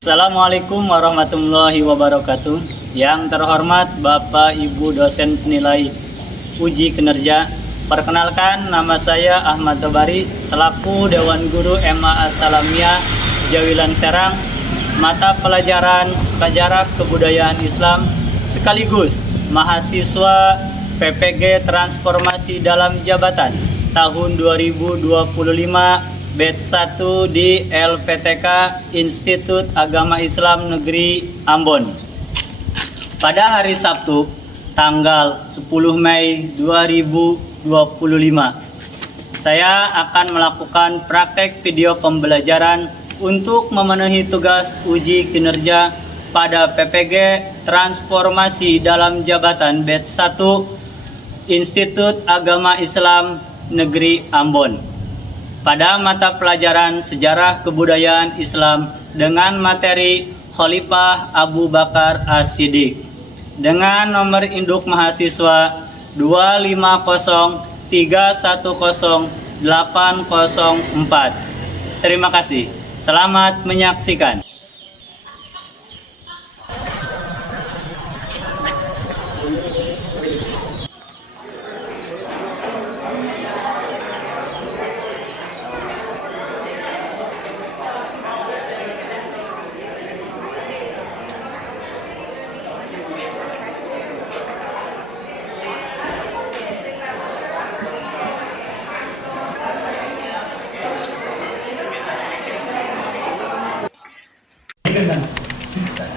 Assalamualaikum warahmatullahi wabarakatuh. Yang terhormat Bapak Ibu dosen penilai uji kinerja, perkenalkan nama saya Ahmad Tobari selaku Dewan Guru MA As-Salamiyah Jawilan Serang, mata pelajaran Sejarah Kebudayaan Islam sekaligus mahasiswa PPG Transformasi Dalam Jabatan tahun 2025 batch 1 di LPTK Institut Agama Islam Negeri Ambon. Pada hari Sabtu tanggal 10 Mei 2025 saya akan melakukan praktek video pembelajaran untuk memenuhi tugas uji kinerja pada PPG Transformasi Dalam Jabatan batch 1 Institut Agama Islam Negeri Ambon pada mata pelajaran Sejarah Kebudayaan Islam dengan materi Khalifah Abu Bakar As-Siddiq dengan nomor induk mahasiswa 250310804. Terima kasih. Selamat menyaksikan.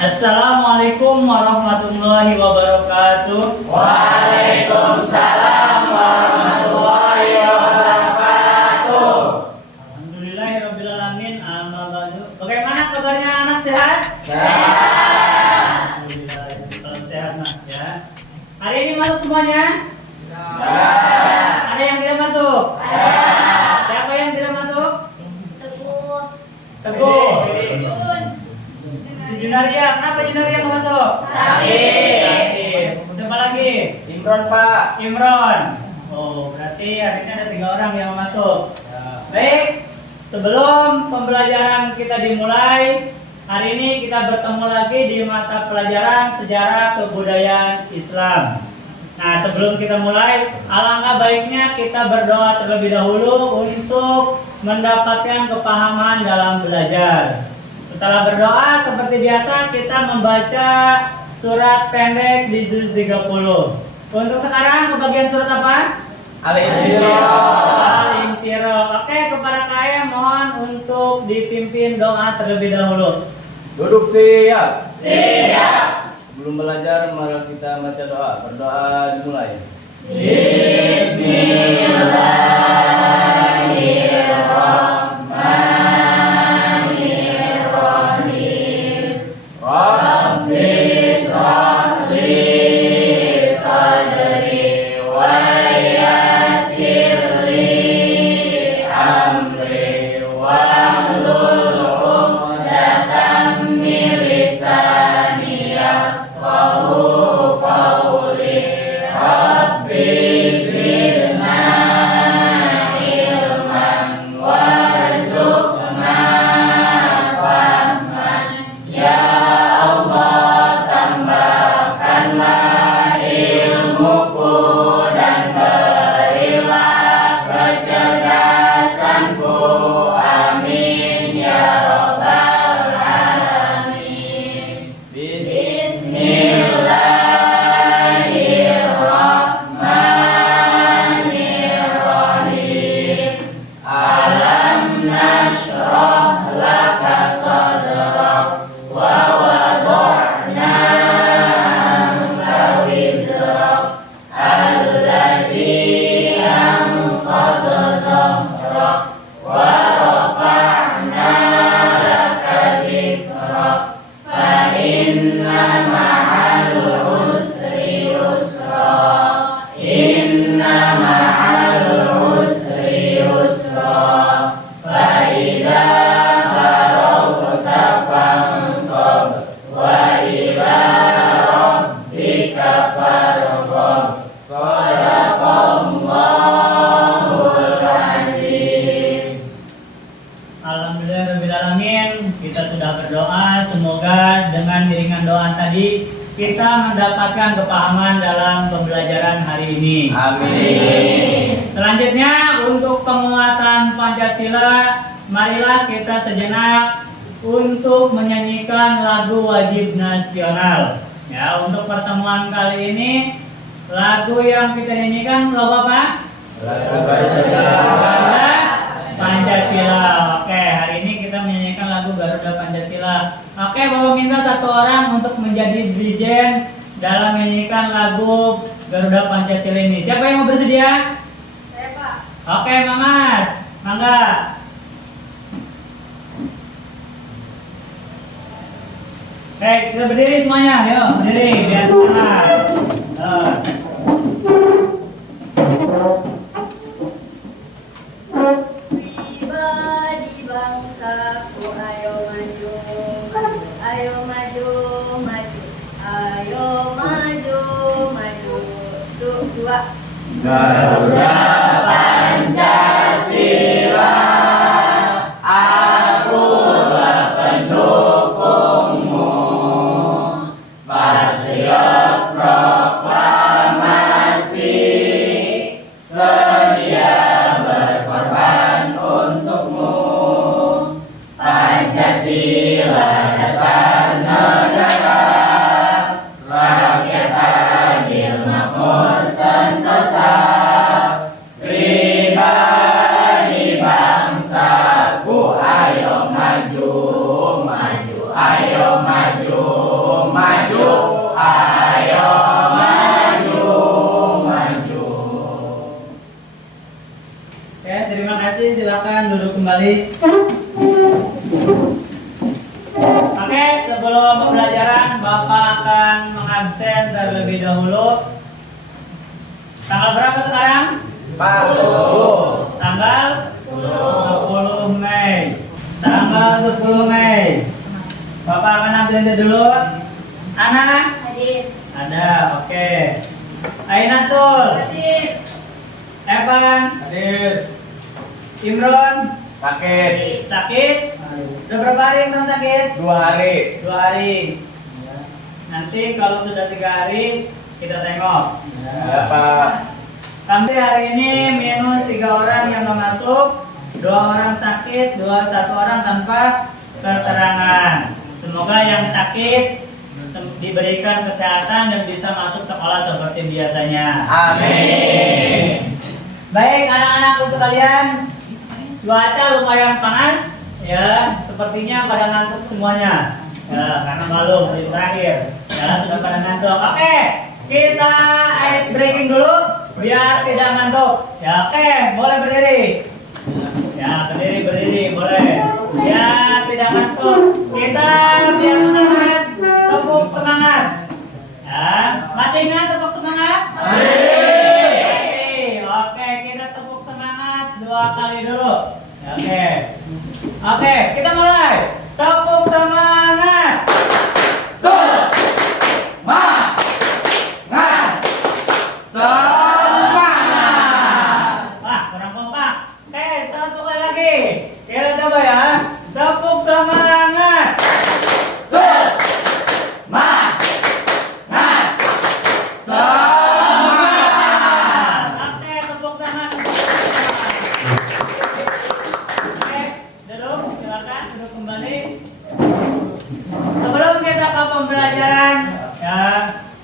Assalamualaikum warahmatullahi wabarakatuh. Waalaikumsalam warahmatullahi wabarakatuh. Alhamdulillahirabbil alamin. Amma ba'du. Bagaimana kabarnya anak sehat? Sehat. Alhamdulillah. Salam sehat Mas ya. Hari ini masuk semuanya? Ya. Ada yang tidak masuk? Ya. Siapa yang tidak masuk? Teguh. Teguh. Jun. Junaria, kenapa Junaria nggak masuk? Sakit. Siapa lagi? Imron Pak. Imron. Oh, berarti hari ini ada 3 orang yang masuk. Baik, sebelum pembelajaran kita dimulai, hari ini kita bertemu lagi di mata pelajaran Sejarah Kebudayaan Islam. Nah, sebelum kita mulai, alangkah baiknya kita berdoa terlebih dahulu untuk mendapatkan kepahaman dalam belajar. Setelah berdoa, seperti biasa kita membaca surat pendek di juz 30. Untuk sekarang kebagian surat apa? Al-Insyirah. Oke, kepada KM mohon untuk dipimpin doa terlebih dahulu. Duduk siap. Siap. Sebelum belajar mari kita baca doa. Berdoa dimulai. Bismillahirrahmanirrahim. Rabbi shrah li sadri wa yassir li amri wahlul 'uqdatam min lisani yafqahu qawli. Rabbi zidna kita mendapatkan kepahaman dalam pembelajaran hari ini. Amin. Selanjutnya untuk penguatan Pancasila, marilah kita sejenak untuk menyanyikan lagu wajib nasional. Ya, untuk pertemuan kali ini lagu yang kita nyanyikan lagu apa? Lagu Pancasila. Pancasila. Oke, hari ini kita menyanyikan lagu Garuda Pancasila. Oke, Bapak minta satu orang untuk menjadi dirijen dalam menyanyikan lagu Garuda Pancasila ini. Siapa yang mau bersedia? Saya, Pak. Oke, Mamas. Mangga. Oke, kita berdiri semuanya. Yuk, berdiri biar semangat. Pribadi bangsaku, ayo maju, maju, ayo maju, maju, ayo maju, maju. Tuh, dua. Garuda Pancasila, akulah pendukungmu, patriot proklamasi, sedia berkorban untukmu. Pancasila dasar negara, rakyat adil makmur sentosa, pribadi bangsaku, ayo maju, maju, ayo maju, maju, ayo maju, maju. Oke, terima kasih. Silakan duduk kembali. Oke, sebelum pembelajaran Bapak akan mengabsen terlebih dahulu. Tanggal berapa sekarang? 10. Tanggal 10 Mei. Tanggal 10 Mei. Bapak akan absen dulu. Anak? Hadir. Ada, oke. Ainatul, Hadir. Evan, Hadir. Imron, Sakit. sakit? Udah berapa hari Imron sakit? 2 hari. 2 hari. Nanti kalau sudah 3 hari kita tengok. Ya, Pak. Sampai hari ini minus 3 orang yang nggak masuk, 2 orang sakit, 1 orang tanpa keterangan. Semoga yang sakit diberikan kesehatan dan bisa masuk sekolah seperti biasanya. Amin. Baik anak-anakku sekalian, cuaca lumayan panas, ya. Sepertinya pada ngantuk semuanya, ya, karena malu hari terakhir, ya sudah pada ngantuk. Oke, kita ice breaking dulu biar tidak ngantuk. Ya, oke, boleh berdiri. Ya, berdiri boleh. Biar tidak ngantuk. Kita biar semangat, tepuk semangat. Ya, masih ingat tepuk semangat? Masih. Oke, kita tepuk semangat 2 kali dulu. Oke. Oke, kita mulai. Tepuk semangat. Semangat. Semangat. Wah, kurang kompak. Oke, 1 kali lagi. Kita coba ya. Tepuk semangat. Semangat. Semangat. Oke, tepuk tangan. Oke, duduk. Silakan duduk kembali. Sebelum kita ke pembelajaran, ya,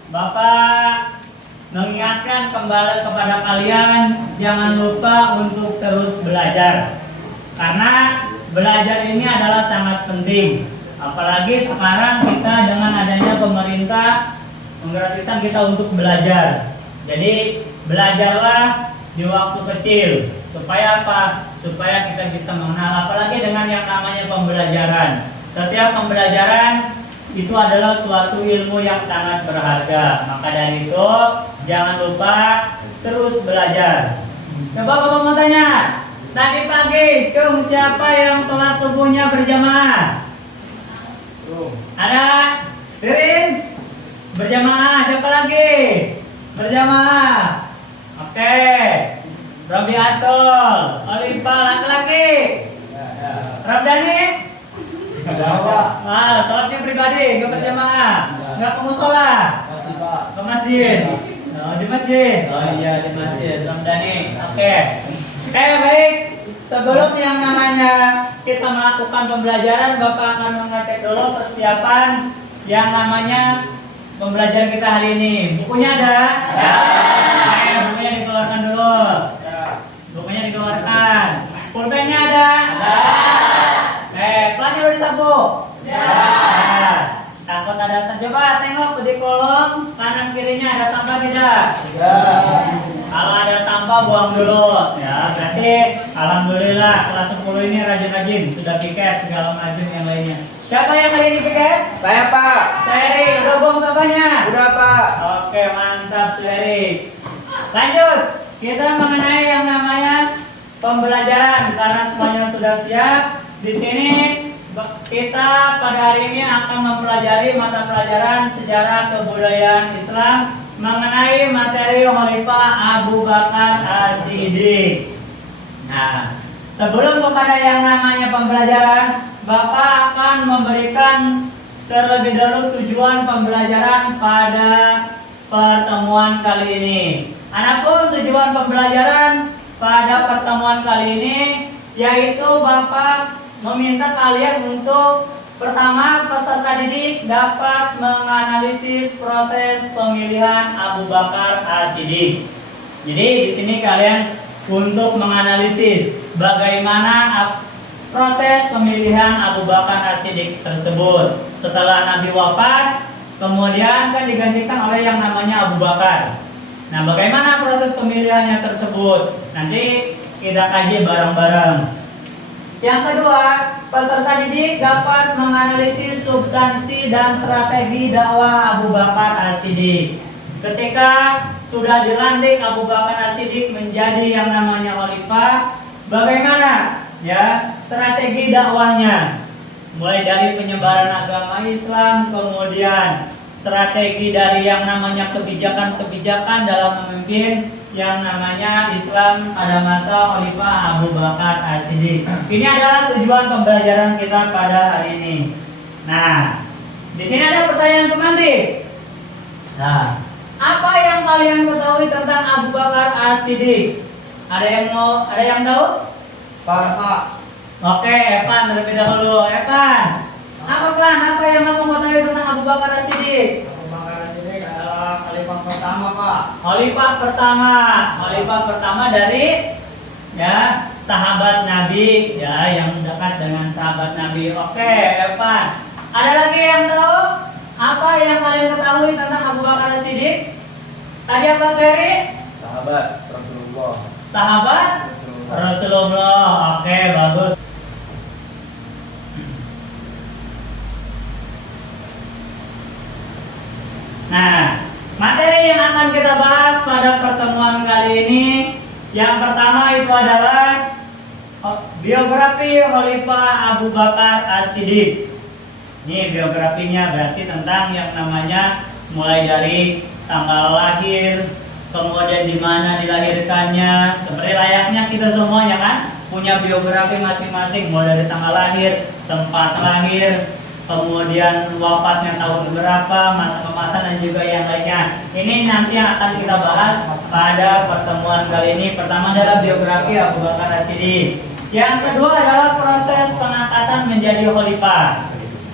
Bapak mengingatkan kembali kepada kalian jangan lupa untuk terus belajar. Karena belajar ini adalah sangat penting. Apalagi sekarang kita dengan adanya pemerintah menggratiskan kita untuk belajar. Jadi belajarlah di waktu kecil. Supaya apa? Supaya kita bisa mengenal, apalagi dengan yang namanya pembelajaran. Setiap pembelajaran itu adalah suatu ilmu yang sangat berharga. Maka dari itu jangan lupa terus belajar. Coba Bapak mau tanya, tadi pagi Cung siapa yang sholat subuhnya berjamaah? Ada? Ririn? Berjamaah. Siapa lagi? Berjamaah. Oke. Robiatul, Oliva laki-laki. Rabdani? Sholatnya pribadi, nggak berjamaah. Nggak ke musola? Masih Pak. Ke masjid? Oh, di masjid? Oh iya, di masjid. Ramdhani. Oke. Baik. Sebelum yang namanya kita melakukan pembelajaran, Bapak akan mengecek dulu persiapan yang namanya pembelajaran kita hari ini. Bukunya ada? Ya. Bukunya dikeluarkan dulu. Bukunya dikeluarkan. Pulpennya ada? Kelasnya udah disapu? Ya. Takut ada sampah. Coba tengok di kolom kanan kirinya ada sampah tidak? Kalau ada sampah buang dulu. Ya, berarti alhamdulillah kelas 10 ini rajin-rajin sudah piket segala macam yang lainnya. Siapa yang hari ini piket? Saya Pak. Seri, udah buang sampahnya? Udah Pak. Oke, mantap Seri. Lanjut, kita mengenai yang namanya pembelajaran karena semuanya sudah siap. Di sini kita pada hari ini akan mempelajari mata pelajaran sejarah kebudayaan Islam mengenai materi Khalifah Abu Bakar As-Siddiq. Nah, sebelum kepada yang namanya pembelajaran, Bapak akan memberikan terlebih dahulu tujuan pembelajaran pada pertemuan kali ini. Adapun tujuan pembelajaran pada pertemuan kali ini yaitu Bapak meminta kalian untuk pertama peserta didik dapat menganalisis proses pemilihan Abu Bakar As-Siddiq. Jadi di sini kalian untuk menganalisis bagaimana proses pemilihan Abu Bakar As-Siddiq tersebut. Setelah Nabi wafat, kemudian kan digantikan oleh yang namanya Abu Bakar. Nah, bagaimana proses pemilihannya tersebut? Nanti kita kaji bareng-bareng. Yang kedua, peserta didik dapat menganalisis substansi dan strategi dakwah Abu Bakar As-Siddiq. Ketika sudah dilantik Abu Bakar As-Siddiq menjadi yang namanya khalifah, bagaimana ya strategi dakwahnya? Mulai dari penyebaran agama Islam, kemudian strategi dari yang namanya kebijakan-kebijakan dalam memimpin yang namanya Islam pada masa Khalifah Abu Bakar As-Siddiq. Ini adalah tujuan pembelajaran kita pada hari ini. Nah, di sini ada pertanyaan pemantik. Nah, apa yang kalian ketahui tentang Abu Bakar As-Siddiq? Ada yang tahu? Pak. Oke, Evan terlebih dahulu. Evan, apa yang kamu ketahui tentang Abu Bakar As-Siddiq? Abu Bakar As-Siddiq adalah khalifah pertama Pak. Khalifah pertama dari ya sahabat Nabi ya yang dekat dengan sahabat Nabi. Oke, Evan. Ada lagi yang tahu apa yang kalian ketahui tentang Abu Bakar As-Siddiq? Tadi apa Seri? Sahabat Rasulullah. Sahabat Rasulullah. Oke, bagus. Nah, materi yang akan kita bahas pada pertemuan kali ini yang pertama itu adalah biografi Khalifah Abu Bakar As-Siddiq. Ini biografinya berarti tentang yang namanya mulai dari tanggal lahir, kemudian di mana dilahirkannya, seperti layaknya kita semuanya kan punya biografi masing-masing, mulai dari tanggal lahir, tempat lahir, kemudian wafatnya tahun berapa, masa kemasan dan juga yang lainnya. Ini nanti yang akan kita bahas pada pertemuan kali ini. Pertama adalah biografi Abu Bakar As-Siddiq. Yang kedua adalah proses pengangkatan menjadi khalifah.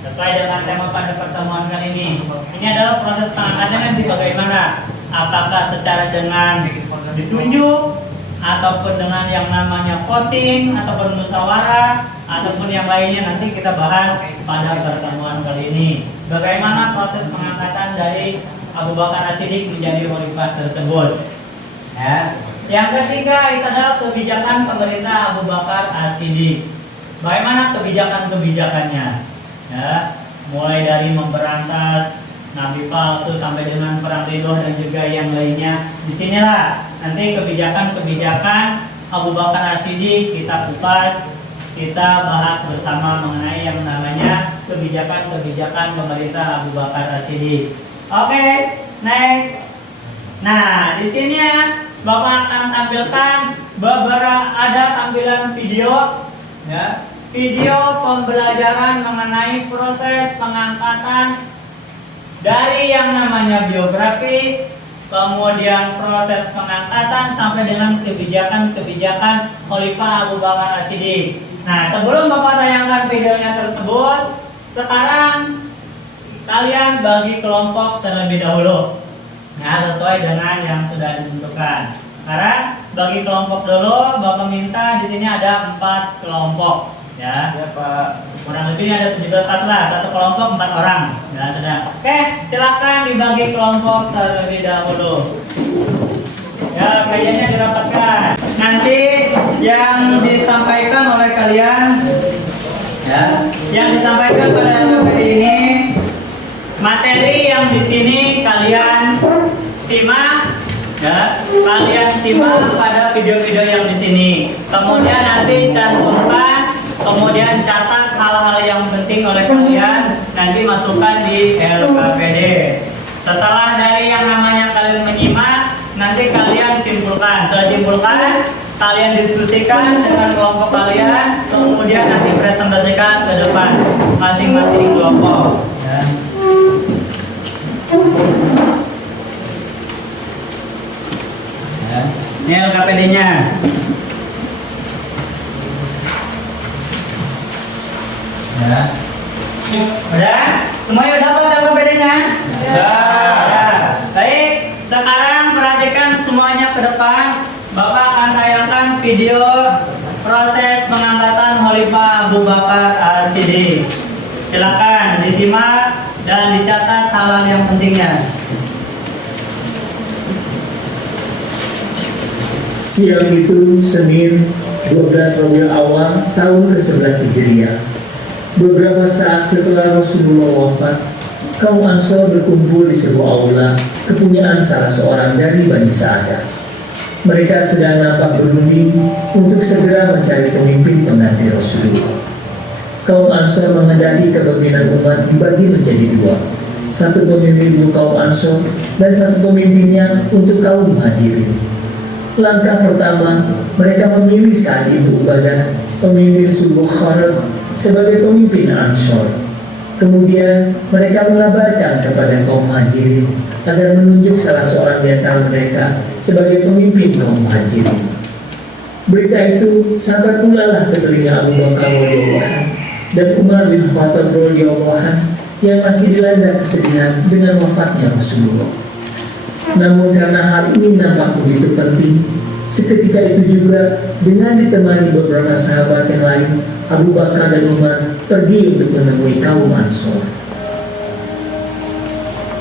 Sesuai dengan tema pada pertemuan kali ini. Ini adalah proses pengangkatan nanti bagaimana? Apakah secara dengan ditunjuk ataupun dengan yang namanya voting ataupun musyawarah ataupun yang lainnya nanti kita bahas pada pertemuan kali ini. Bagaimana proses pengangkatan dari Abu Bakar As-Siddiq menjadi khalifah tersebut. Ya. Yang ketiga itu adalah kebijakan pemerintah Abu Bakar As-Siddiq. Bagaimana kebijakan-kebijakannya? Ya, mulai dari memberantas nabi palsu sampai dengan perang Ridho dan juga yang lainnya. Disinilah nanti kebijakan-kebijakan Abu Bakar As-Siddiq kita kupas, kita bahas bersama mengenai yang namanya kebijakan-kebijakan pemerintah Abu Bakar As-Siddiq. Oke, next. Nah, di sini ya Bapak akan tampilkan ada tampilan video ya. Video pembelajaran mengenai proses pengangkatan dari yang namanya biografi, kemudian proses pengangkatan sampai dengan kebijakan-kebijakan Khalifah Abu Bakar As-Siddiq. Nah, sebelum Bapak tayangkan videonya tersebut, sekarang kalian bagi kelompok terlebih dahulu. Nah, sesuai dengan yang sudah ditentukan. Sekarang bagi kelompok dulu. Bapak minta di sini ada 4 kelompok, ya. Ya Pak. Kurang lebih ada 17 kelas lah, satu kelompok 4 orang. Ya, sudah. Oke, silakan dibagi kelompok terlebih dahulu. Ya, kayaknya dirapatkan. Nanti yang disampaikan oleh kalian, ya, yang disampaikan pada materi ini, materi yang di sini kalian simak, ya, kalian simak pada video-video yang di sini. Kemudian nanti cantumkan, kemudian catat hal-hal yang penting oleh kalian, nanti masukkan di LKPD. Setelah dari yang namanya kalian menyimak, nanti kalian simpulkan. Setelah simpulkan, kalian diskusikan dengan kelompok kalian, kemudian nanti presentasikan ke depan masing-masing kelompok. Ya. Ya. Ini LKPD-nya. Ya. Udah? Semuanya udah dapat LKPD-nya? Ya. Ya. Baik, sekarang perhatikan semuanya ke depan. Bapak akan tayangkan video proses pengangkatan Khalifah Abu Bakar As-Siddiq. Silakan disimak dan dicatat hal-hal yang pentingnya. Siang itu Senin 12 Rabiul Awal tahun ke-11 Hijriah. Beberapa saat setelah Rasulullah wafat, kaum Ansor berkumpul di sebuah aula kepunyaan salah seorang dari Bani Sa'adah. Mereka sedang nampak berunding untuk segera mencari pemimpin pengganti Rasulullah. Kaum Ansor menghendaki kepemimpinan umat dibagi menjadi 2. Satu pemimpin untuk kaum Ansor dan satu pemimpinnya untuk kaum Muhajirin. Langkah pertama, mereka memilih Sa'ad bin Ubadah, pemimpin suku Kharaj, sebagai pemimpin Ansor. Kemudian mereka mengabarkan kepada kaum Muhajirin agar menunjuk salah seorang di antara mereka sebagai pemimpin kaum Muhajirin. Berita itu sampai pula lah ke telinga Abu Bakar radhiyallahu anhu dan Umar bin Khattab radhiyallahu anhu yang masih dilanda kesedihan dengan wafatnya Rasulullah. Namun karena hal ini nampak begitu penting, seketika itu juga dengan ditemani beberapa sahabat yang lain, Abu Bakar dan Umar pergi untuk menemui kaum Ansor.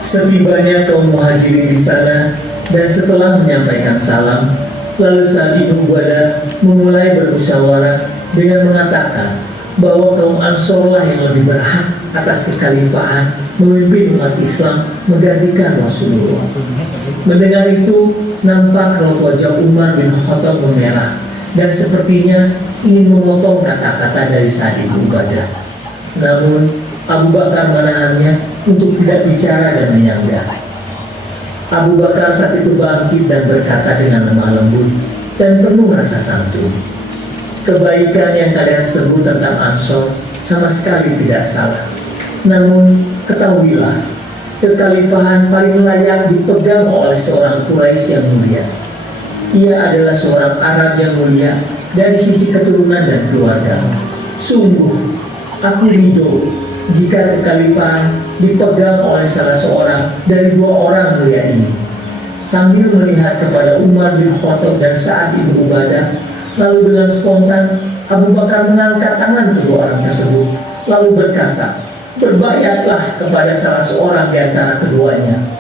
Setibanya kaum Muhajirin di sana dan setelah menyampaikan salam, lalu Sa'ad bin Ubadah memulai bermusyawarah dengan mengatakan bahwa kaum Ansorlah yang lebih berhak atas kekhalifahan memimpin umat Islam menggantikan Rasulullah. Mendengar itu, nampak raut wajah Umar bin Khattab memerah dan sepertinya ingin memotong kata-kata dari Sa'ad bin Ubadah. Namun Abu Bakar menahannya untuk tidak bicara dan menyanggah. Abu Bakar saat itu bangkit dan berkata dengan lemah lembut dan penuh rasa santun, "Kebaikan yang kalian sebut tentang Ansor sama sekali tidak salah. Namun ketahuilah, kekhalifahan paling layak dipegang oleh seorang Quraisy yang mulia. Ia adalah seorang Arab yang mulia dari sisi keturunan dan keluarga. Sungguh, aku ridho jika kekhalifahan dipegang oleh salah seorang dari 2 orang mulia ini." Sambil melihat kepada Umar bin Khattab dan Sa'ad bin Ubadah, lalu dengan spontan Abu Bakar mengangkat tangan kedua orang tersebut, lalu berkata, "Berbayatlah kepada salah seorang di antara keduanya."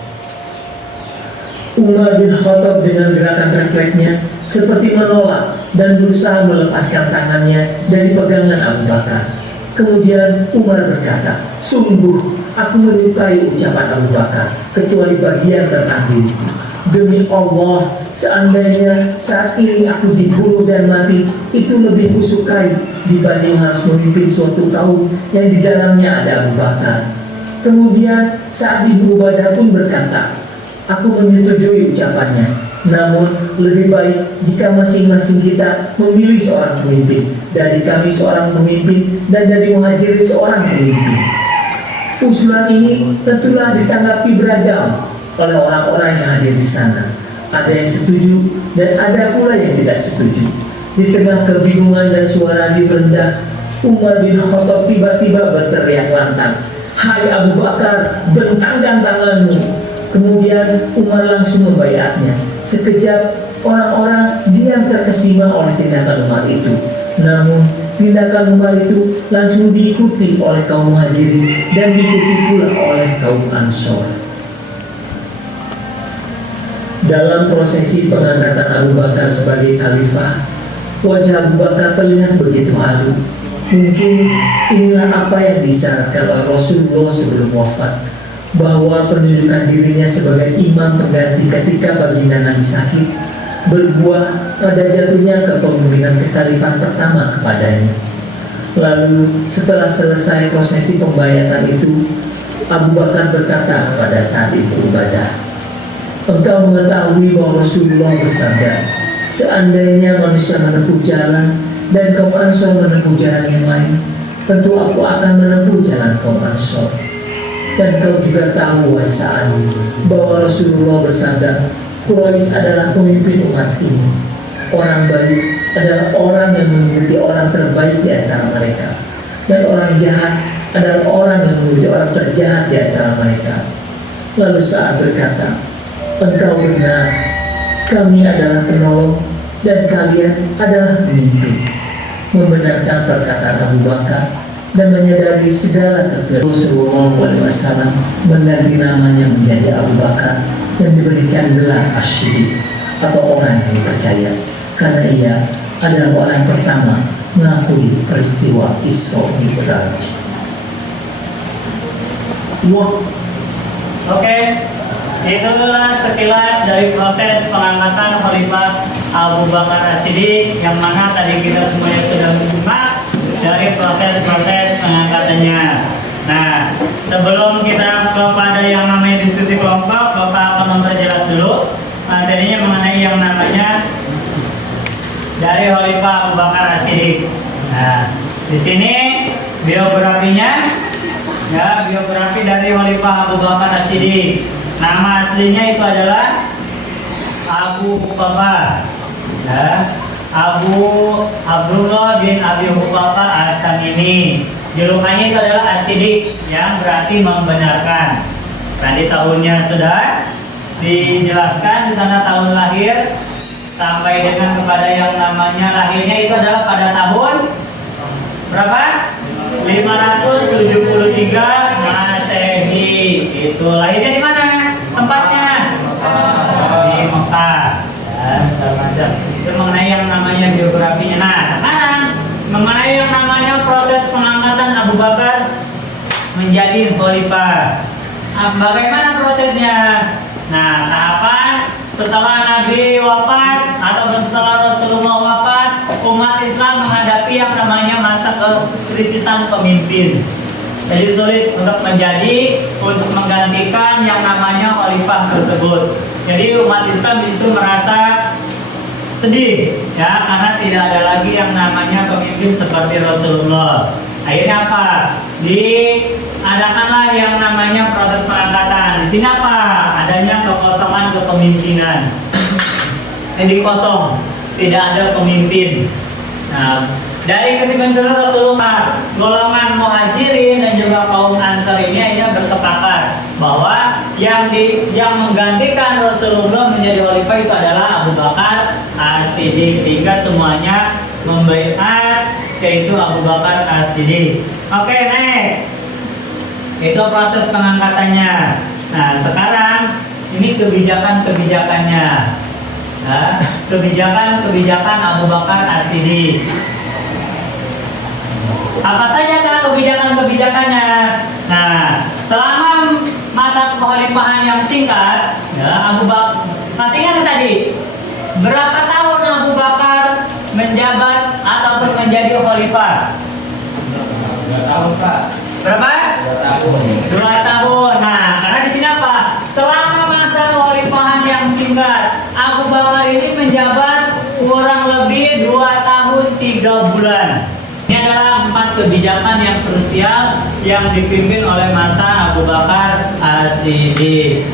Umar bin Khattab dengan gerakan refleksnya seperti menolak dan berusaha melepaskan tangannya dari pegangan Abu Bakar. Kemudian Umar berkata, "Sungguh aku menyukai ucapan Abu Bakar, kecuali bagian tentang diriku. Demi Allah, seandainya saat ini aku dibunuh dan mati, itu lebih kusukai dibanding harus memimpin suatu kaum yang di dalamnya ada Abu Bakar." Kemudian Sa'ad bin Ubadah pun berkata, "Aku menyetujui ucapannya, namun lebih baik jika masing-masing kita memilih seorang pemimpin, dari kami seorang pemimpin dan dari Muhajirin seorang pemimpin." Usulan ini tentulah ditanggapi beragam oleh orang-orang yang hadir di sana. Ada yang setuju dan ada pula yang tidak setuju. Di tengah kebingungan dan suara rendah, Umar bin Khattab tiba-tiba berteriak lantang, "Hai Abu Bakar, bentangkan tanganmu." Kemudian Umar langsung membaiatnya. Sekejap orang-orang diam terkesima oleh tindakan Umar itu. Namun tindakan Umar itu langsung diikuti oleh kaum Muhajirin dan diikuti pula oleh kaum Ansor. Dalam prosesi pengangkatan Abu Bakar sebagai khalifah, wajah Abu Bakar terlihat begitu haru. Mungkin inilah apa yang disyaratkan oleh Rasulullah sebelum wafat, bahwa penunjukan dirinya sebagai imam pengganti ketika baginda Nabi sakit berbuah pada jatuhnya kepemimpinan kekhalifahan pertama kepadanya. Lalu setelah selesai prosesi pembayatan itu, Abu Bakar berkata kepada Sa'ad bin Ubadah, "Engkau mengetahui bahwa Rasulullah bersabda, seandainya manusia menempuh jalan dan kaum Ansor menempuh jalan yang lain, tentu aku akan menempuh jalan kaum Ansor. Dan kau juga tahu, wahai Sa'ad, bahwa Rasulullah bersabda, Quraisy adalah pemimpin umat ini. Orang baik adalah orang yang mengikuti orang terbaik di antara mereka, dan orang jahat adalah orang yang mengikuti orang terjahat di antara mereka." Lalu Sa'ad berkata, "Engkau benar, kami adalah penolong dan kalian adalah pemimpin." Membenarkan perkataan Abu Bakar dan menyadari segala kekurangan, Rasulullah SAW mengganti namanya menjadi Abu Bakar dan diberikan gelar Asyidi atau orang yang dipercaya, karena ia adalah orang pertama mengakui peristiwa Isra Mi'raj. Oke, itulah sekilas dari proses pengangkatan Khalifah Abu Bakar As-Siddiq, yang mana tadi kita semuanya sudah menyimak dari proses-proses pengangkatannya. Nah, sebelum kita kepada yang namanya diskusi kelompok, Bapak akan memperjelas dulu materinya mengenai yang namanya dari Khalifah Abu Bakar As-Siddiq. Nah, di sini biografinya, ya, biografi dari Khalifah Abu Bakar As-Siddiq. Nama aslinya itu adalah Abu Quhafah, ya, Abu Abdullah bin Abi Quhafah At-Tamimi. Julukannya itu adalah As-Siddiq, yang berarti membenarkan. Tadi tahunnya sudah dijelaskan di sana, tahun lahir sampai dengan kepada yang namanya lahirnya itu adalah pada tahun berapa? 573 Masehi. Itu lahirnya di mana? Tempatnya di Mekah. Ya, itu mengenai yang namanya biografinya. Nah, sekarang mengenai yang namanya proses pengangkatan Abu Bakar menjadi khalifah. Bagaimana prosesnya? Nah, tahapan setelah Nabi wafat atau setelah Rasulullah wafat, umat Islam menghadapi yang namanya masa kekrisisan pemimpin. Jadi sulit untuk menggantikan yang namanya khalifah tersebut. Jadi umat Islam di situ merasa sedih, ya, karena tidak ada lagi yang namanya pemimpin seperti Rasulullah. Akhirnya apa? Diadakanlah yang namanya proses pengangkatan. Di sini apa? Adanya kekosongan kepemimpinan. Jadi kosong, tidak ada pemimpin. Nah, dari kepemimpinan Rasulullah, golongan Muhajirin dan juga kaum Ansar ini akhirnya bersepakat bahwa yang menggantikan Rasulullah menjadi khalifah itu adalah Abu Bakar As-Siddiq, sehingga semuanya membaiat yaitu Abu Bakar As-Siddiq. Oke, next. Itu proses pengangkatannya. Nah, sekarang ini kebijakan-kebijakannya. Nah, kebijakan Abu Bakar As-Siddiq. Apa saja kan kebijakan-kebijakannya? Nah, selama masa kekhalifahan yang singkat, ya, Abu Bakar, masih ingat tadi berapa tahun Abu Bakar menjabat ataupun menjadi khalifah? 2 tahun, Pak. Berapa? 2 tahun. 2 tahun. Nah, karena di sini apa? Selama masa kekhalifahan yang singkat, Abu Bakar ini menjabat kurang lebih 2 tahun 3 bulan. Ini adalah 4 kebijakan yang krusial yang dipimpin oleh masa Abu Bakar As-Siddiq.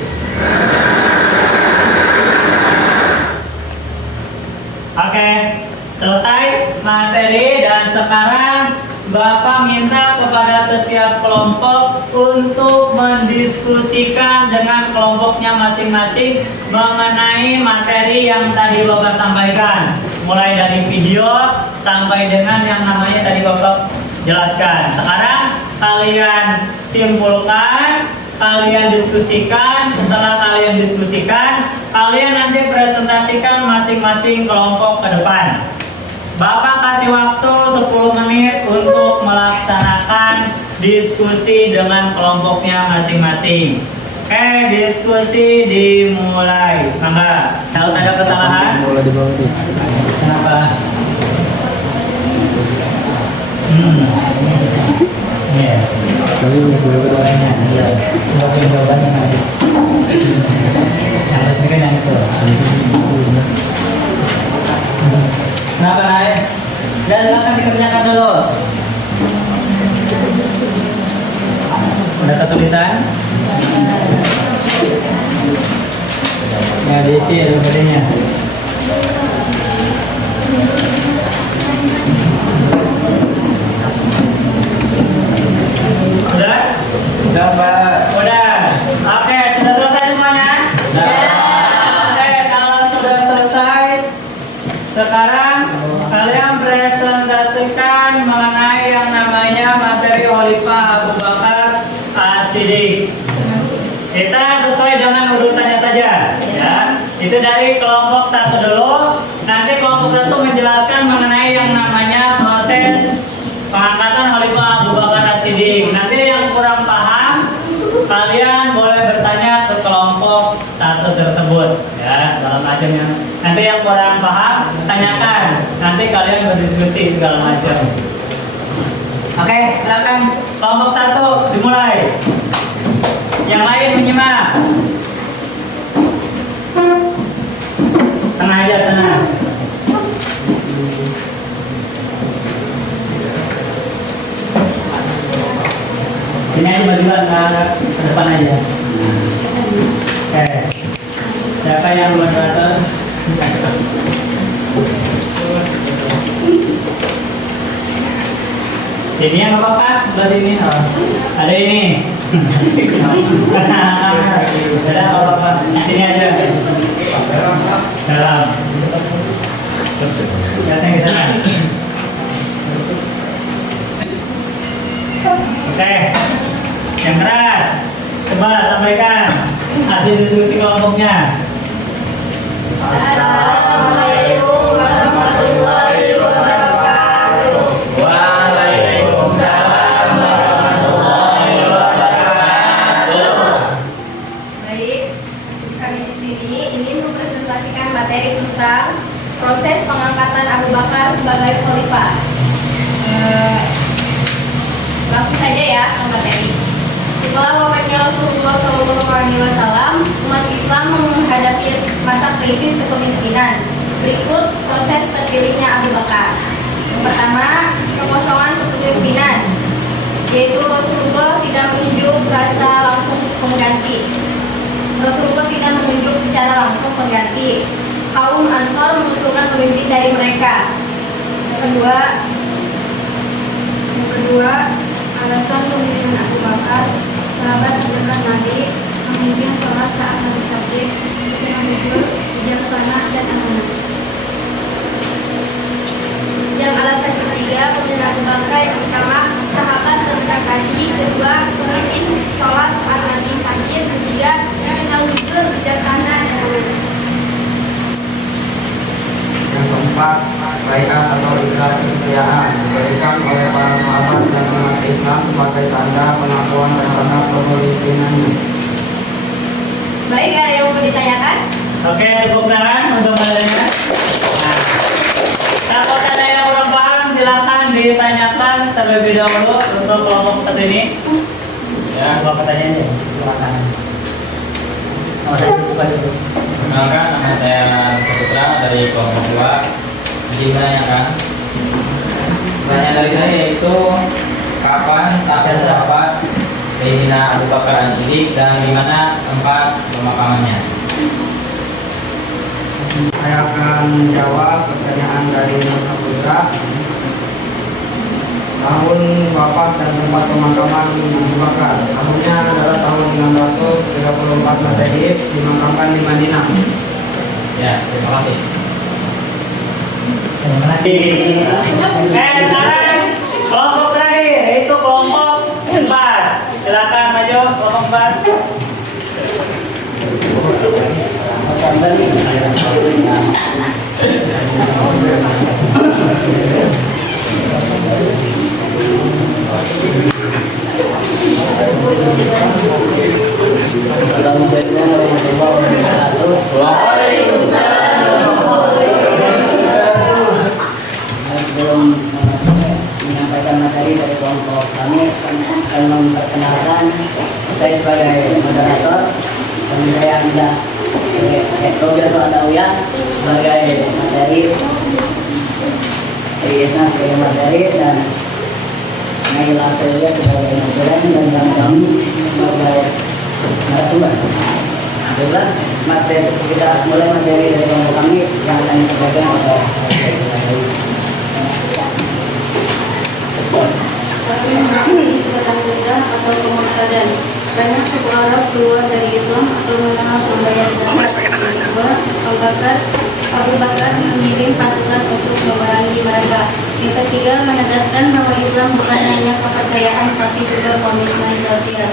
Oke, selesai materi dan sekarang Bapak minta kepada setiap kelompok untuk mendiskusikan dengan kelompoknya masing-masing mengenai materi yang tadi Bapak sampaikan. Mulai dari video sampai dengan yang namanya tadi Bapak jelaskan. Sekarang kalian simpulkan, kalian diskusikan. Setelah kalian diskusikan, kalian nanti presentasikan masing-masing kelompok ke depan. Bapak kasih waktu 10 menit untuk melaksanakan diskusi dengan kelompoknya masing-masing. Oke, diskusi dimulai. Mangga. Kalau ada kesalahan? Mulai di bawah nih. Kenapa? Yes. Tapi berbeda-bedanya. Iya. Mungkin jawabannya nanti. Harus bikin yang itu. Kenapa naik? Dan silakan dikerjakan dulu. Udah kesulitan? Ya diisi materinya. Udah? Udah, Pak. Udah. Oke, sudah selesai semuanya? Sudah. Oke, kalau sudah selesai, sekarang kalian presentasikan mengenai yang namanya materi Khalifah Abu Bakar As-Siddiq. Kita sesuai dengan urutannya saja, ya. Itu dari kelompok 1 dulu. Nanti kelompok 1 menjelaskan mengenai yang namanya proses pengangkatan Khalifah Abu Bakar As-Siddiq. Nanti yang kurang paham, kalian boleh bertanya ke kelompok 1 tersebut, ya, dalam macam yang nanti yang kurang paham tanyakan, nanti kalian berdiskusi segala macam. Oke, silakan kelompok 1 dimulai. Yang lain menyimak. Tenang aja, tenang. Sini aja bagi-bagi ke depan aja. Oke. Siapa yang buat atas? Sini yang apa-apa? Sebelah sini. Oh. Ada ini. Ada apa-apa? Sini aja. Dalam. Datang ke sana. Oke. Yang keras. Coba sampaikan hasil diskusi kelompoknya. Assalamualaikum warahmatullahi wabarakatuh. Waalaikumsalam warahmatullahi wabarakatuh. Baik, kami di sini ingin mempresentasikan materi tentang proses pengangkatan Abu Bakar sebagai khalifah. Langsung saja ya ke materi. Setelah wafatnya Rasulullah SAW, umat Islam menghadapi masa krisis kepemimpinan. Berikut proses terpilihnya Abu Bakar. Yang pertama, kekosongan kepemimpinan, yaitu Rasulullah tidak menunjuk secara langsung pengganti. Kaum Ansor mengusulkan pemimpin dari mereka. Yang kedua, alasan pemilihan Abu Bakar, sahabat terdekat Nabi, memimpin sholat saat Nabi sakit, dengan jujur, bijaksana dan amanah. Yang alasan ketiga, pemilihan Abu Bakar yang pertama, sahabat terdekat Nabi, kedua, pemimpin sholat saat Nabi sakit, ketiga, dengan jujur, bijaksana dan amanah. Yang keempat, baiat atau ikrar kesetiaan diberikan oleh para sahabat dan umat Islam sebagai tanda pengakuan terhadap kepemimpinannya. Baik, ada yang mau ditanyakan? Oke, tepuk tangan untuk materinya. Nah, kalau ada yang kurang paham, silakan ditanyakan terlebih dahulu untuk kelompok satu ini. Ya, bapak tanya aja. Silakan. Oh, saya buka dulu. Perkenalkan, nama saya Saputra dari kelompok 2. Jadi menanyakan, pertanyaan dari saya didik dan di mana tempat pemakamannya? Saya akan menjawab pertanyaan dari Mas Saputra. Tahun wafat dan tempat pemakaman Abu Bakar. Tahunnya adalah tahun 634 Masehi, dimakamkan di Madinah. Ya, terima kasih. Sekarang kelompok terakhir yaitu kelompok 4. Silakan maju kelompok 4. Assalamualaikum warahmatullahi wabarakatuh. Sebelum menyampaikan materi dari kelompok kami akan memperkenalkan saya sebagai moderator dan saya Anda Roberto Adawiyah sebagai materi, saya Yesna sebagai materi dan Naila Felia sebagai moderator dan kami sebagai narasumber. Baiklah, materi kita mulai materi dari kelompok kami yang akan disampaikan oleh Pertanyaan asal pemurtadan. Banyak suku Arab keluar dari Islam atau menolak membayar zakat. Abu Bakar mengirim pasukan untuk memerangi mereka. Yang ketiga, menegaskan bahwa Islam bukan hanya kepercayaan tapi juga komitmen sosial.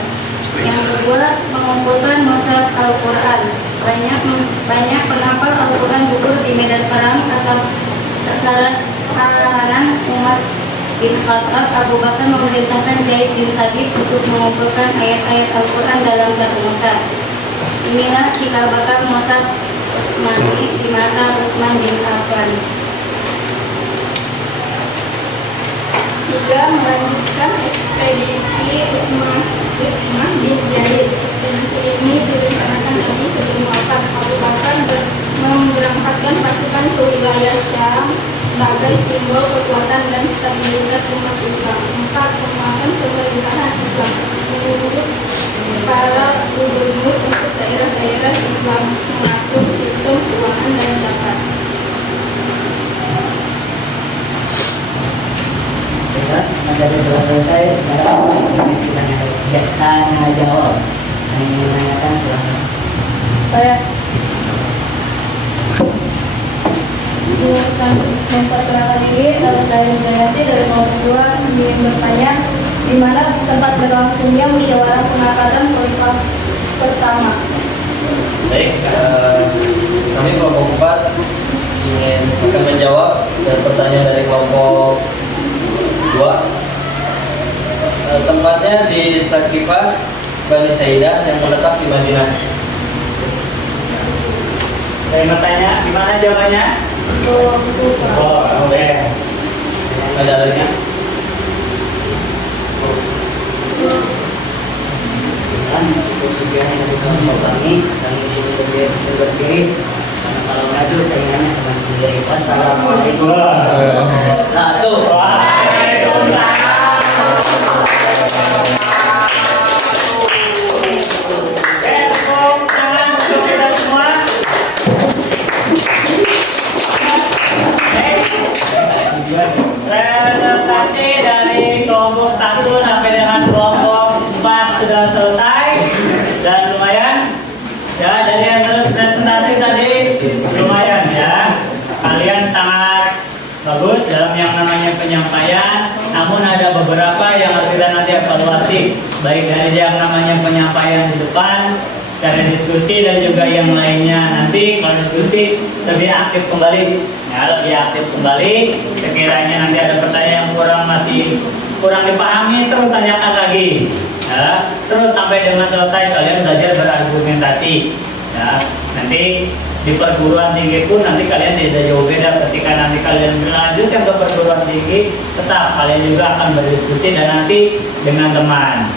Yang kedua, mengumpulkan mushaf Al-Quran. Banyak penghafal Al-Quran gugur di medan perang atas saranan umat bin Khattab. Abu Bakar memerintahkan Zaid bin Sabit untuk mengumpulkan ayat-ayat Al-Quran dalam satu mushaf. Inilah cikal bakal mushaf Utsmani di masa Utsman bin Affan. Juga melanjutkan ekspedisi Utsman bin Zaid. Ekspedisi ini direncanakan lagi sebelum wafat. Abu Bakar memberangkatkan pasukan ke wilayah Syam sebagai simbol kekuatan dan stabilitas umat Islam. 4. Penguatan pemerintahan Islam. Menurut para gubernur untuk daerah-daerah Islam mengatur sistem keuangan dan zakat. Baiklah, materi telah selesai. Sekarang ini sudah tanya jawab. Yang ingin menanyakan silahkan. Saya memperkenalkan diri, saya Nurayati dari kelompok 2 ingin bertanya di mana tempat berlangsungnya musyawarah pengangkatan khalifah pertama. Baik, kami kelompok 4 ingin akan menjawab dan pertanyaan dari kelompok 2. Tempatnya di Sakifah Bani Saidah yang terletak di Madinah. Saya mau tanya, gimana jawabannya? Oh, oke. Ada lagi? Kan untuk sekian yang kelompok kami berdiri. Kalau maju saingannya cuma sendiri. Wassalamualaikum warahmatullahi wabarakatuh. Presentasi dari kelompok 1 sampai dengan kelompok 4 sudah selesai dan lumayan ya. Dari hasil presentasi tadi lumayan ya, kalian sangat bagus dalam yang namanya penyampaian. Namun ada beberapa yang harus kita nanti evaluasi, baik dari yang namanya penyampaian di depan, cara diskusi, dan juga yang lainnya. Nanti kalau diskusi lebih aktif kembali ya, lebih aktif kembali. Sekiranya nanti ada pertanyaan yang masih kurang dipahami, terus tanyakan lagi ya. Terus sampai dengan selesai kalian belajar berargumentasi ya. Nanti di perguruan tinggi pun nanti kalian tidak jauh beda. Ketika nanti kalian berlanjut ke perguruan tinggi, tetap kalian juga akan berdiskusi dan nanti dengan teman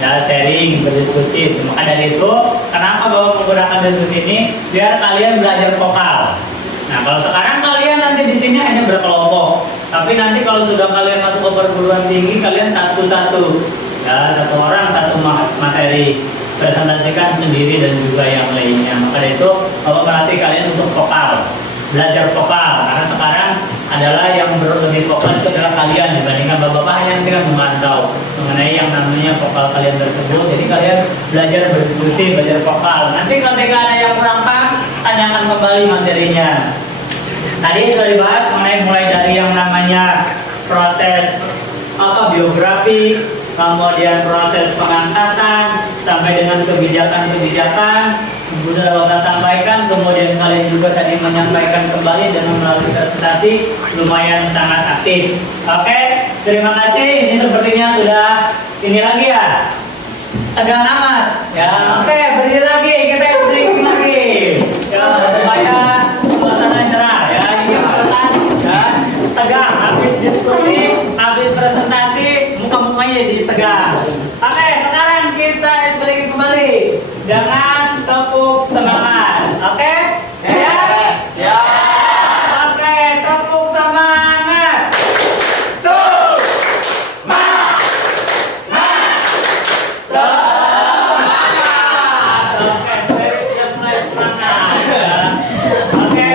ya, sharing, berdiskusi. Maka dari itu, kenapa Bapak menggunakan diskusi ini? Biar kalian belajar vokal. Nah, kalau sekarang kalian nanti di sini hanya berkelompok, tapi nanti kalau sudah kalian masuk ke perguruan tinggi, kalian satu-satu ya, satu orang satu materi. presentasikan sendiri dan juga yang lainnya. Maka dari itu Bapak melatih kalian untuk vokal, belajar vokal, karena sekarang adalah yang lebih vokal itu adalah kalian dibandingkan bapak-bapak hanya tinggal memantau mengenai yang namanya vokal kalian tersebut. Jadi kalian belajar berdiskusi, belajar vokal. Nanti ketika ada yang kurang paham, tanyakan kembali materinya. Tadi sudah dibahas mengenai mulai dari yang namanya proses biografi, kemudian proses pengangkatan sampai dengan kebijakan-kebijakan sudah Bapak sampaikan, kemudian kalian juga tadi menyampaikan kembali dengan melalui presentasi lumayan sangat aktif. Oke, terima kasih. Ini sepertinya sudah ini lagi ya, tegang amat ya. Oke, berdiri lagi, kita berdiri lagi ya, supaya suasana cerah ya. Ini perasaan ya, tegang habis diskusi, habis presentasi, muka-mukanya jadi tegang. Oke, sekarang kita balik kembali dengan tepuk semangat. Oke? Siap? Siap. Oke, tepuk semangat. Semangat. Oke, sudah mulai semangat. Oke,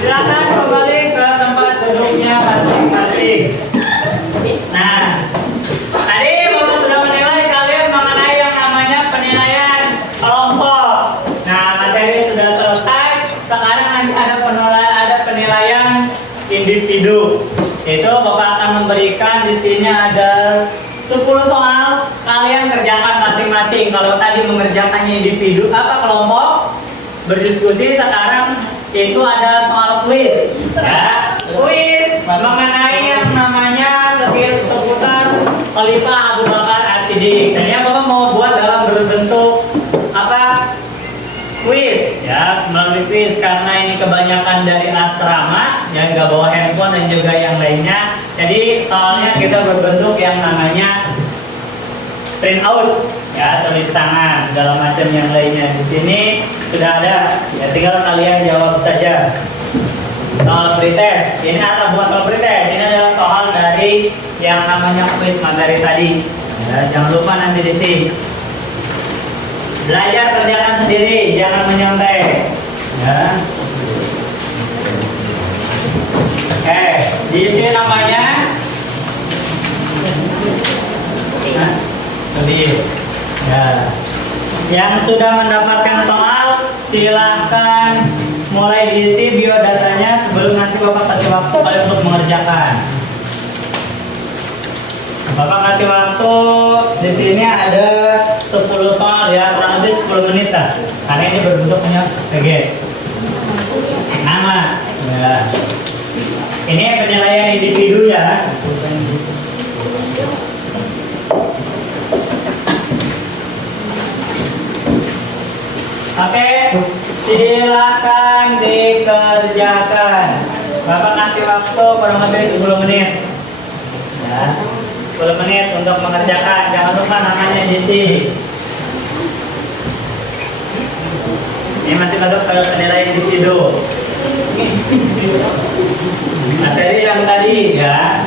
silakan kembali ke tempat duduknya masing-masing. Nah, tadi Bapak sudah menilai kalian mengenai yang namanya penilaian kelompok. Nah, materi sudah selesai. Sekarang nanti ada penilaian individu. Itu Bapak akan memberikan di sini ada 10 soal. Kalian kerjakan masing-masing. Kalau tadi mengerjakannya individu kelompok berdiskusi, sekarang itu ada soal kuis. Ya, kuis mengenai yang namanya seputar Khalifah Abu Bakar As-Siddiq. Dan yang Bapak mau buat dalam berbentuk kuis ya, melalui kuis, karena ini kebanyakan dari asrama yang nggak bawa handphone dan juga yang lainnya. Jadi soalnya kita berbentuk yang namanya print out ya, tulis tangan segala macam yang lainnya. Di sini sudah ada ya, tinggal kalian jawab saja. Soal pretest ini bukan soal pretest, ini adalah soal dari yang namanya kuis materi tadi ya. Jangan lupa nanti di sini belajar, kerjakan sendiri, jangan menyontek ya. Oke, di sini namanya lebih ya. Yang sudah mendapatkan soal silahkan mulai diisi biodatanya sebelum nanti Bapak kasih waktu kalian untuk mengerjakan. Bapak kasih waktu di sini ada 10 soal ya, kurang lebih 10 menit lah. Karena ini berbentuknya PG. Nama. Ya. Ini penilaian individu ya. Oke, silakan dikerjakan. Bapak kasih waktu kurang lebih 10 menit. Ya. 10 menit untuk mengerjakan. Jangan lupa namanya diisi. Ini masih masuk ke penilaian individu. Materi yang tadi ya.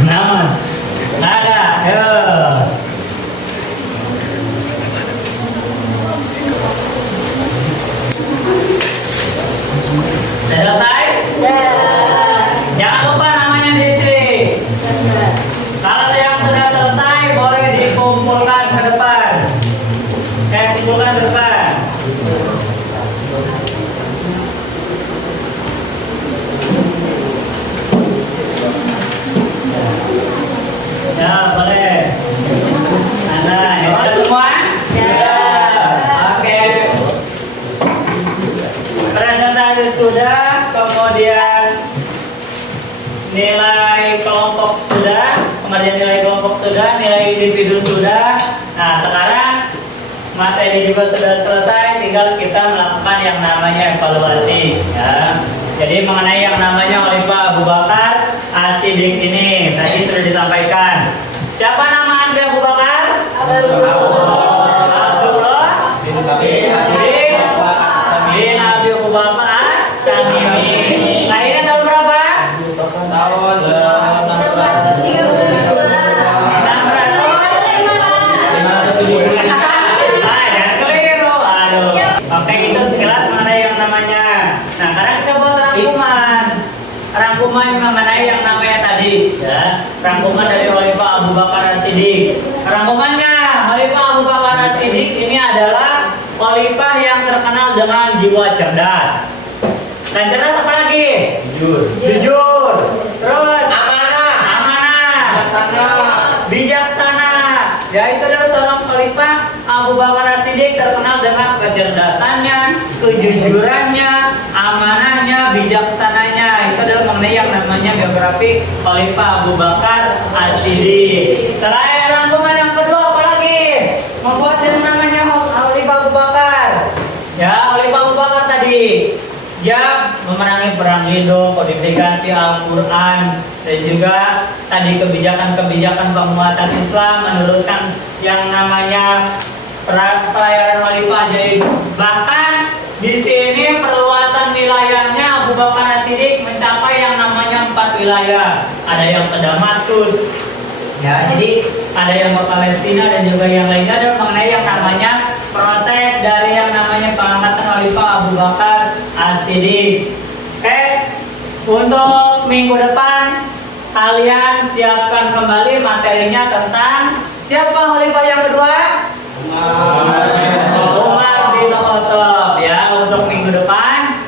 Nama. Ada. Ayo. Sudah selesai? Jangan lupa namanya diisi. Kalau yang sudah selesai boleh dikumpulkan ke depan. Kumpulkan ke depan. Ya boleh. Nah, sudah semua? Ya. Oke. Presentasi sudah, kemudian nilai kelompok sudah, kemudian nilai kelompok sudah, nilai individu sudah. Nah, sekarang materi juga sudah selesai, tinggal kita melakukan yang namanya evaluasi ya. Jadi mengenai yang namanya Khalifah Abu Bakar As-Siddiq ini tadi sudah disampaikan. Siapa nama asli Abu Bakar? Abdullah bin As-Siddiq. Rangkumannya, Khalifah Abu Bakar As-Siddiq ini adalah khalifah yang terkenal dengan jiwa cerdas. Dan cerdas apa lagi? Jujur. Terus amanah. Bijaksana. Ya, itu adalah seorang khalifah Abu Bakar As-Siddiq terkenal dengan kecerdasannya, kejujurannya, amanahnya, bijaksananya. Itu adalah mengenai yang namanya biografi Khalifah Abu Bakar As-Siddiq. Selain rangkuman yang kedua apa lagi? Membuat yang namanya Khalifah Abu Bakar. Ya, Khalifah Abu Bakar tadi dia memerangi perang Ridho, kodifikasi Al-Quran, dan juga tadi kebijakan-kebijakan penguatan Islam, meneruskan yang namanya pelayaran khalifah. Jadi bahkan di sini perluasan wilayahnya Abu Bakar As-Siddiq mencapai yang namanya 4 wilayah. Ada yang ke Damaskus, ya, jadi ada yang ke Palestina dan juga yang lainnya. Ada mengenai yang namanya proses dari yang namanya pengangkatan Khalifah Abu Bakar As-Siddiq. Oke, untuk minggu depan kalian siapkan kembali materinya tentang siapa Khalifah yang kedua? Umar bin Khattab. Ya, untuk minggu depan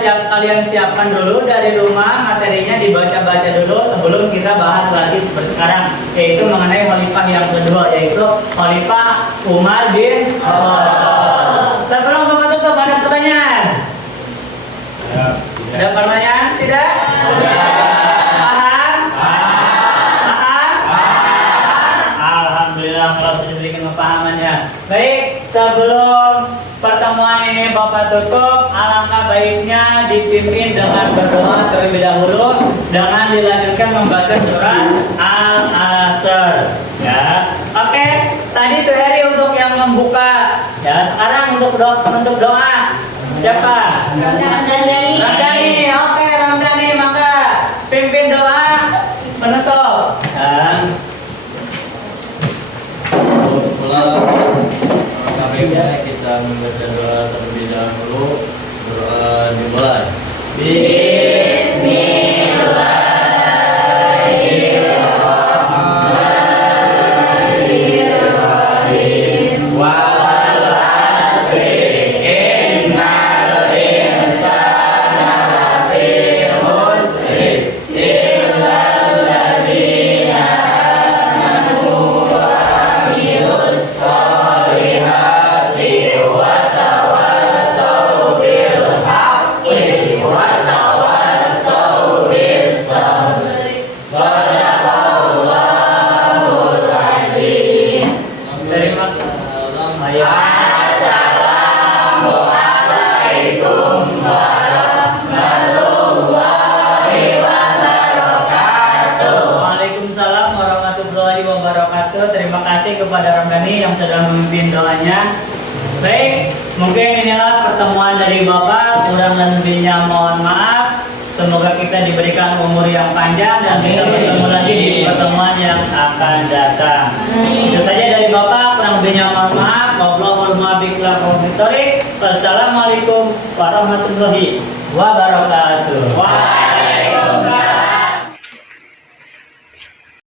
kalian siapkan dulu dari rumah, materinya dibaca-baca dulu sebelum kita bahas lagi seperti sekarang, yaitu mengenai khalifah yang kedua, yaitu Khalifah Umar bin Khattab. Sebelum Bapak tutup, ada pertanyaan? Ada pertanyaan? Tidak? Paham? Alhamdulillah kalau sudah diberikan pemahamannya. Baik, sebelum pertemuan ini Bapak tutup, alangkah baiknya dipimpin dengan berdoa terlebih dahulu dengan dilanjutkan membaca surat Al-Asr. Ya, oke. Tadi sehari untuk yang membuka. Ya, sekarang untuk penutup doa. Siapa? Ramdhani. Oke, Ramdhani, maka pimpin doa penutup. Dan kita membaca doa terlebih dahulu. Doa dimulai. Waalaikumsalam warahmatullahi wabarakatuh. Terima kasih kepada Ramdhani yang sudah memimpin doanya. Baik, mungkin inilah pertemuan dari Bapak. Kurang dan lebihnya mohon maaf. Semoga kita diberikan umur yang panjang dan bisa bertemu lagi di pertemuan yang akan datang. Itu saja dari Bapak. Kurang lebihnya mohon maaf. Wassalamualaikum warahmatullahi wabarakatuh.